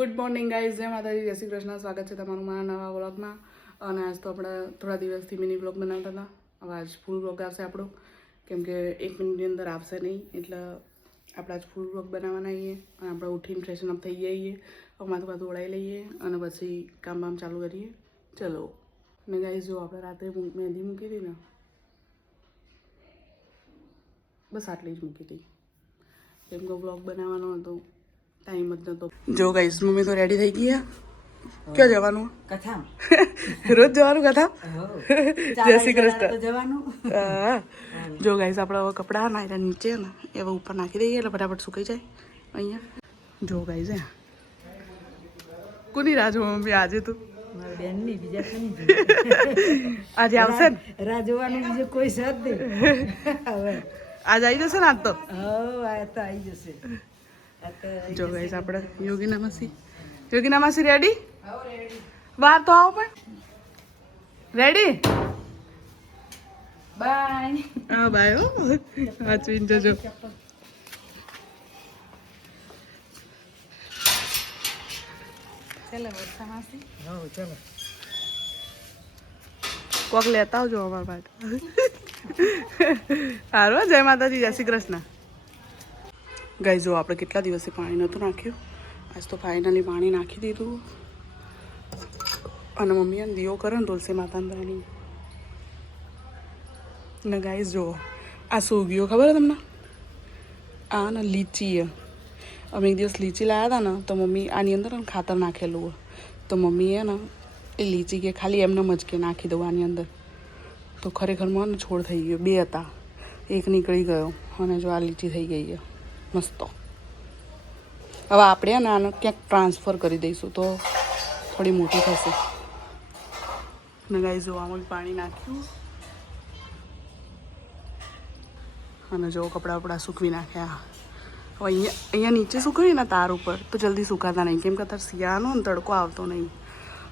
Good morning guys, જય માતાજી, જય શ્રી કૃષ્ણ. સ્વાગત છે તમારું મારા નવા વ્લોગમાં. અને આજ તો આપણે થોડા દિવસથી મિની વ્લોગ બનાવતા હતા. હવે આજ ફૂલ વ્લોગ આવશે આપણો, કેમ કે 1 મિનિટની અંદર આવશે નહીં, એટલે આપણે આજ ફૂલ વ્લોગ બનાવવાના આવીએ. અને આપણે ઉઠીને ફ્રેશન અપ થઈ જઈએ, માથું બાથું ઓળાવી લઈએ અને પછી કામ બામ ચાલુ કરીએ. ચલો. ને ગાઈઝ જો આપણે રાત્રે મહેંદી મૂકી હતી ને, બસ આટલી જ મૂકી હતી, કેમ કે વ્લોગ બનાવવાનો હતો, ટાઈમ જ નતો. જો ગાઈસ મમ્મી તો રેડી થઈ ગયા. ક્યાં જવાનું? કથા રોજ જવાનું કથા? જય શ્રી કૃષ્ણ. જવાનું. જો ગાઈસ આપણે હવે કપડાં નાયરા નીચે ને એવા ઉપર નાખી દઈએ એટલે ફટાફટ સુકાઈ જાય. અહીંયા જો ગાઈસ કોની રાહ જો મમ્મી આજે તું? મારી બેનની બીજા કોની આજે આવશે ને? રાહ જોવાનું બીજું કોઈ છે જ નહીં. હવે આજ આવી જશે ને? આજ તો આ તો આવી જશે. જો ગાઈસ આપણે યોગીના માસી રેડી? બહાર તો આવો પણ. રેડી? બાય. હા બાય. હો વાંચવીને જજો. ચાલો વર્ષા માસી. હા ચાલો. કોક લેતા આવજો અમારા માટે. હારો, જય માતાજી, જય શ્રી કૃષ્ણ. ગાઈસ જો આપણે કેટલા દિવસથી પાણી નહોતું નાખ્યું, આજ તો ફાઇનલી પાણી નાખી દીધું. અને મમ્મી એને દીવો કરે ને તુલસી માતાની. ને ગાઈસ જો આ શું ગયો ખબર તમને? આ ને લીચી. અમે એક દિવસ લીચી લાવ્યા હતા ને, તો મમ્મી આની અંદર ને ખાતર નાખેલું હોય, તો મમ્મીએ ને એ લીચી કે ખાલી એમને જ કે નાખી દઉં આની અંદર. તો ખરેખરમાં ને છોડ થઈ ગયો, 2 હતા, એક નીકળી ગયો અને જો આ લીચી થઈ ગઈ છે મસ્ત. હવે આપણે ને આને ક્યાંક ટ્રાન્સફર કરી દઈશું તો થોડી મોટી થશે. ને ગાઈસ જો આમાં પાણી નાખ્યું અને જો કપડાં બપડા સૂકવી નાખ્યા. હવે અહીંયા નીચે સૂકવીએ ને તાર ઉપર તો જલ્દી સુકાતા નહીં, કેમ કે અત્યારે શિયાળાનો ને તડકો આવતો નહીં.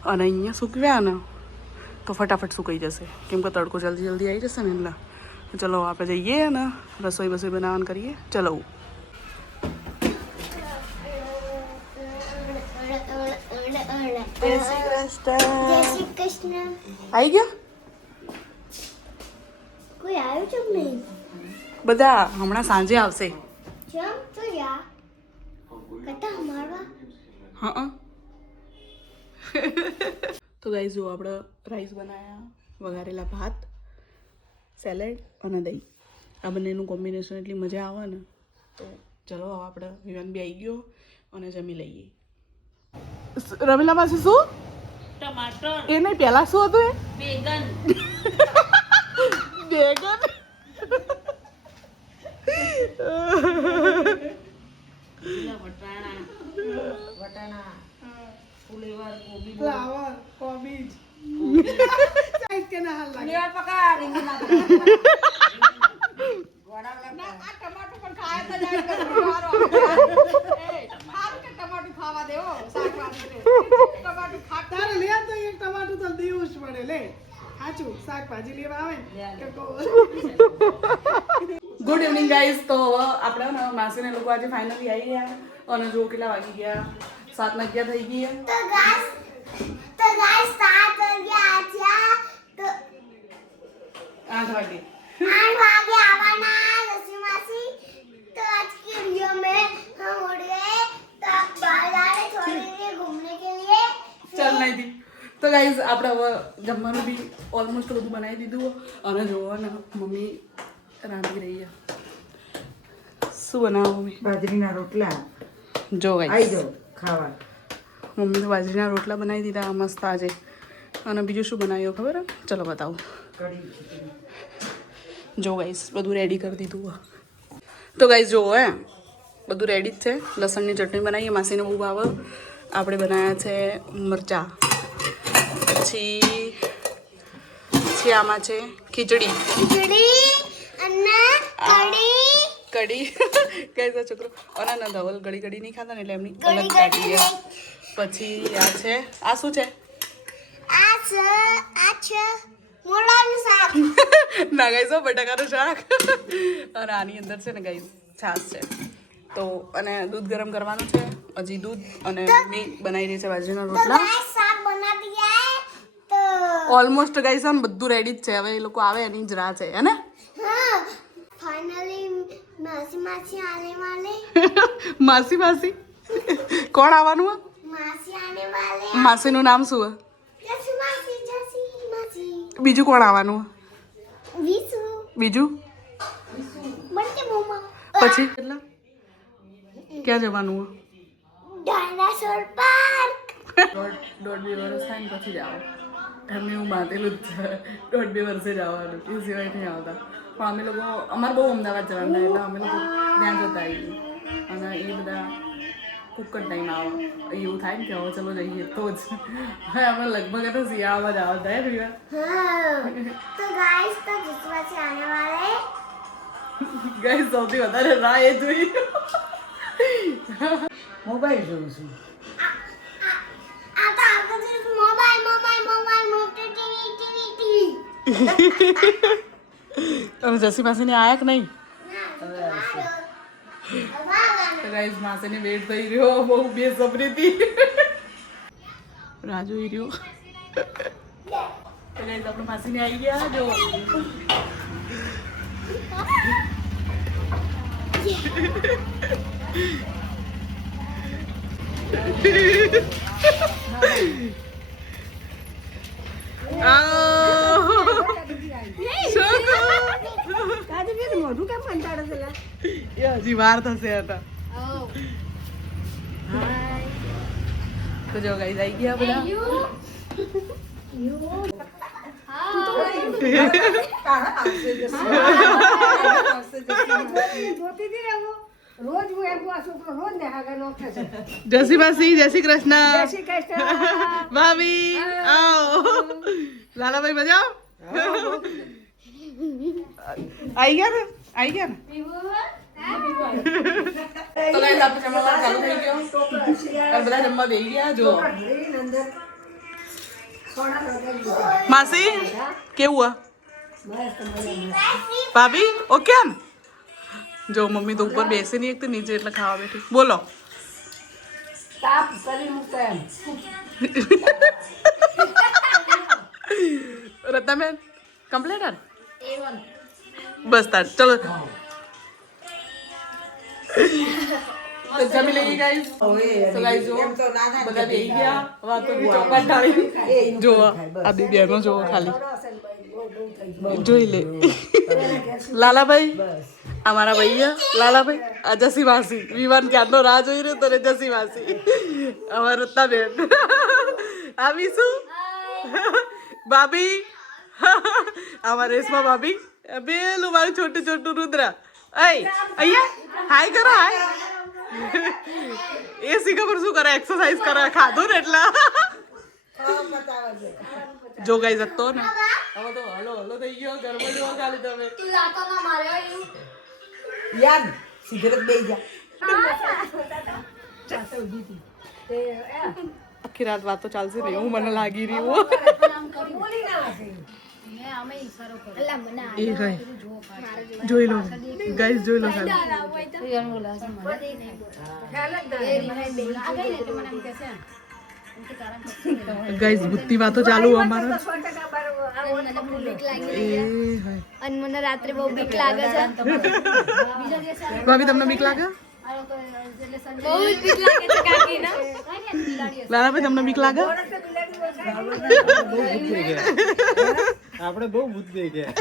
અને અહીંયા સૂકવ્યા ને તો ફટાફટ સુકાઈ જશે, કેમ કે તડકો જલ્દી આવી જશે ને. એટલે ચલો આપણે જઈએ ને રસોઈ બનાવવાનું કરીએ. ચલો. જય શ્રી કૃષ્ણ. આવી ગયો? કોઈ આવ્યું છે કે નહીં? બધા હમણાં સાંજે આવશે. કેમ તો યા કટા મારવા? હા. તો ગાઈસ જો આપણે રાઈસ બનાવ્યા, વઘારેલા ભાત, સેલેડ અને દહીં. આ બંનેનું કોમ્બિનેશન એટલી મજા આવે ને. તો ચલો હવે આપણે વિવાન બી આવી ગયો અને જમી લઈએ. રમીલા પાસે શું? ટમાટર. એ નહીં, પહેલા શું હતું? એ બેગન. બેગન. વટાણા. ફુલેવર, કોબી. ફ્લાવર, કોબીજ. સાઈડ કે ના હાલ લાગે. ફુલેવર પકા, રીંગણ ના પકા. ના આ ટમાટર પણ ખાય તો જાય કે મારો. એ હારું કે ટમાટર ખાવા દેવો, શાકભાજી રે. ટમાટર ખાતા રે લે તો એક ટમાટર તો દેવું જ પડે લે. સાચું, શાકભાજી લેવા આવે કે ગુડ ઇવનિંગ ગાઈઝ. તો આપણે માસીને લોકો આજે ફાઇનલી આવી ગયા અને જો કેટલા વાગી ગયા, 7:11 થઈ ગઈ. તો ગાઈસ 7 વાગ્યા આછા તો 8 વાગે 8 વાગે आवाना रसी मासी. तो आज की वीडियो में हम उड़ गए तो बाहर जा रहे थोड़ी देर घूमने के लिए. ચાલ નહીં દી. તો ગાઈઝ આપણે હવે જમવાનું બી ઓલમોસ્ટ બધું બનાવી દીધું અને જોવો ને મમ્મી રાંધી રહી છે. શું બનાવો મમ્મી? બાજરીના રોટલા. જો આવી ગાઈઝ જાઓ ખાવા. મમ્મી તો બાજરીના રોટલા બનાવી દીધા મસ્ત આજે. અને બીજું શું બનાવ્યું ખબર? ચલો બતાવું. કઢી ખીચડી. જો ગાઈઝ બધું રેડી કરી દીધું. તો ગાઈઝ જુઓ બધું રેડી જ છે. લસણની ચટણી બનાવીએ, માસીને બહુ ભાવે. આપણે બનાવ્યા છે મરચાં, પછી આમાં છે ખીચડી અને કઢી. કઈ છોકરો અને ના ધવલ ઘડી નહીં ખાતા ને એટલે એમની અલગ કાઢી છે. પછી આ છે, આ શું છે? મોળાનું શાક. ના ગાઈઝ બટાકાનું શાક. અને આની અંદર છે ને ગાઈઝ છાશ છે. તો અને દૂધ ગરમ કરવાનું છે હજી દૂધ અને મમ્મી બનાવી રહી છે બાજરીના રોટલા गाइस साग बना दिया है तो ઓલમોસ્ટ ગાઈસ આમ બધું રેડી જ છે હવે એ લોકો આવે એની જ રાહ છે હે ને हाँ फाइनली मासी मासी आने वाले માસી માસી કોણ આવવાનું હે मासी आने वाले માસીનું નામ શું હે जैसी मासी બીજું કોણ આવવાનું હે विशु બીજું बनते मम्मा પછી કેટલા ક્યાં જવાનું હે डायनासोर पार्क દોઢ બે વર્ષ થાય ને પછી જ આવો એમને હું બાંધેલું જ છે દોઢ બે વર્ષે જ આવવાનું એ સિવાય નહીં આવતા પણ અમે લોકો અમારે બહુ અમદાવાદ જવાનું થાય એટલે અમે લોકો ત્યાં જતા આવીએ અને એ બધા કુક જ ટાઈમ આવે એવું થાય ને કે હવે ચલો જઈએ તો જ હવે અમે લગભગ તો શિયાળામાં જ આવતા હે રિયા हाँ तो गाइस तो जिस से आने वाले ગાઈસ સૌથી વધારે રાહ એ જોઈ મોબાઈલ જોઉં છું आता आपको सिर्फ mobile mobile mobile mobile TV TV TV તમે જસી માસીને આયા કે નહીં હવે આવશે તો ગાઈસ માસીને વેટ થઈ રહ્યો બહુ બેસબરીથી રાહ જોઈ રહ્યો તો ગાઈસ આપણે માસીને આવી ગયા જો હજી વાર થશે હતા તો જો ગાઈસ આવી ગયા બધા જય શ્રી માસી જય શ્રી કૃષ્ણ ભાભી આવો લાલાભાઈ મજા આવી ગયા ને આવી ગયા ને તો ગાઈસ આપણે જમવાનું ચાલુ થઈ ગયો અને બધા જમવા બેસી ગયા જો માસી કેવું ભાભી ઓકે ને જો મમ્મી તો ઉપર બેસી નહીં એક તો નીચે એટલે ખાવા બેઠી બોલો તાપ કરી મૂકતા એમ રત્નાબેન કમ્પ્લીટ બસ તાર ચલો તો જમી લઈએ ગાઈસ તો ગાઈસ જો બધા બેસી ગયા વાતો ચોકટ ઢાળી જો આ બે બેનો જો ખાલી જોઈ લે લાલાભાઈ અમારા ભૈયા લાલાભાઈ આ જસી માસી વિવાન ક્યારનો રાહ જોઈ રહ્યો તો જસી માસી અમારા રત્નાબેન આવીશું ભાભી અમારા રેશમા ભાભી પેલું મારું છોટું છોટું રુદ્રા અહીંયા હાય કરો હાય એ શીખા પર શું કરે એક્સરસાઇઝ કરે ખાધું ને એટલા જો ગાઈસ હતો ને હવે તો હલો હલો થઈ ગયો ઘરમાં જોવા ખાલી તમે तू लाता ना मारे યાર સિગરેટ બે જા આખી રાત વાતો ચાલશે ને એવું મને લાગી રહ્યું એ ભાઈ જોઈ લો ગાઈસ જોઈ લો ગાઈસ બુદ્ધિ વાતો ચાલુ અમારા એ હાય અને મને રાત્રે બહુ બીક લાગે છે ભાભી તમને બીક લાગે બહુ જ બીક લાગે છે કાકી ના લાલાભાઈ તમને બીક લાગે આપણે બહુ ભૂત દે ગયા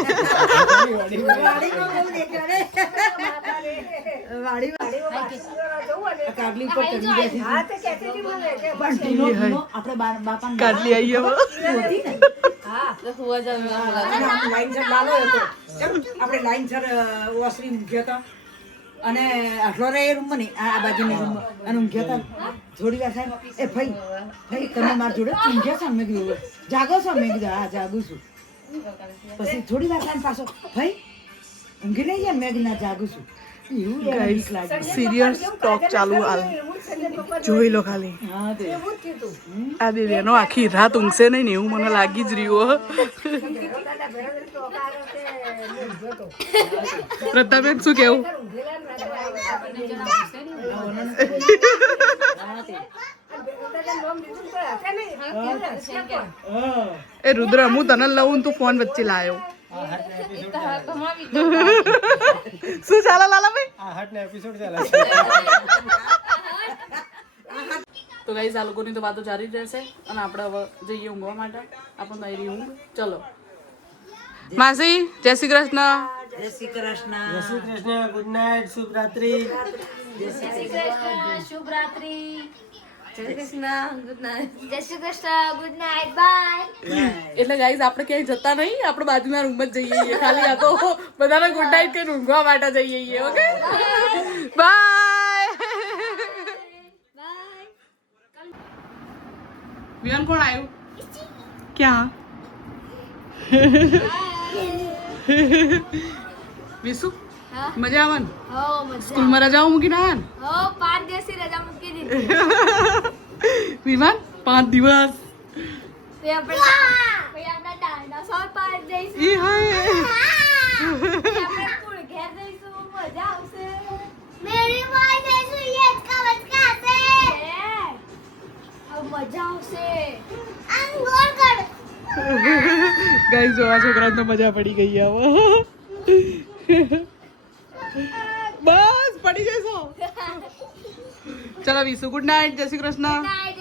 કાઢલી ઉપર ચડી જાય છે આપણે બાપા કાઢલી આવી હવે લાઈન સર લાલો હતો આપણે લાઈન સર ઓસરી મૂક્યો હતો અને આટલો રે એ રૂમમાં નહીં આ બાજુની રૂમમાં અને ઊંઘ્યા હતા થોડી વાર સાહેબ એ ભાઈ ભાઈ તમે મારા જોડે ઊંઘ્યા છો મેં કીધું જાગો છો મેં કીધું હા જાગું છું પછી થોડી વાર સાહેબ પાછો ભાઈ ઊંઘી નહીં જાય મેં કીધું ના જાગું છું એવું ગાઈસ સિરિયસ ટોક ચાલુ હાલ જોઈ લો ખાલી હા તે આ બે બેનો આખી રાત ઊંઘશે નહીં ને એવું મને લાગી જ રહ્યું પ્રતાપેન શું કેવું એ રુદ્ર હું તને લઉં તું ફોન વચ્ચે લાયો શું ચાલે લાલાભાઈ આ હાટના એપિસોડ ચાલે તો ગાઈસ આ લોકોની તો વાતો જારી જ રહેશે અને આપણે હવે જઈએ ઊંઘવા માટે આપણે તો આવી ઊંઘ ચલો માસી જય શ્રી કૃષ્ણ જય શ્રી કૃષ્ણ જય શ્રી કૃષ્ણ ગુડ નાઇટ શુભ રાત્રિ શુભ રાત્રિ જય Shri Krishna good night bye એટલે ગાઈસ આપણે ક્યાંય જતા નહીં આપણે બાજુના રૂમ જ જઈએ છીએ ખાલી આ તો બધાને ગુડ નાઇટ કહીને ઊંઘવા માટે જઈએ છીએ ઓકે બાય વિયન કોણ આવ્યું ક્યાં વિસુ મજા આવે ને સ્કૂલમાં રજાઓ મૂકીને આવ્યા ને 5 દિવસની રજા મૂકી દીધી વિમાન 5 દિવસ તે આપણે ડાયનાસોર પાર્ક જઈશું ઈ હાય આપણે કુળ ઘેર જઈશું મજા આવશે મેરી માય જઈશું ये इसका बचका से अब मजा આવશે આમ ગોળ કર ગાઈસ જો આ છોકરાને તો મજા પડી ગઈ હવે બસ પડી જઈશો ચલો વિસુ ગુડ નાઇટ જય શ્રી કૃષ્ણ નાઈટ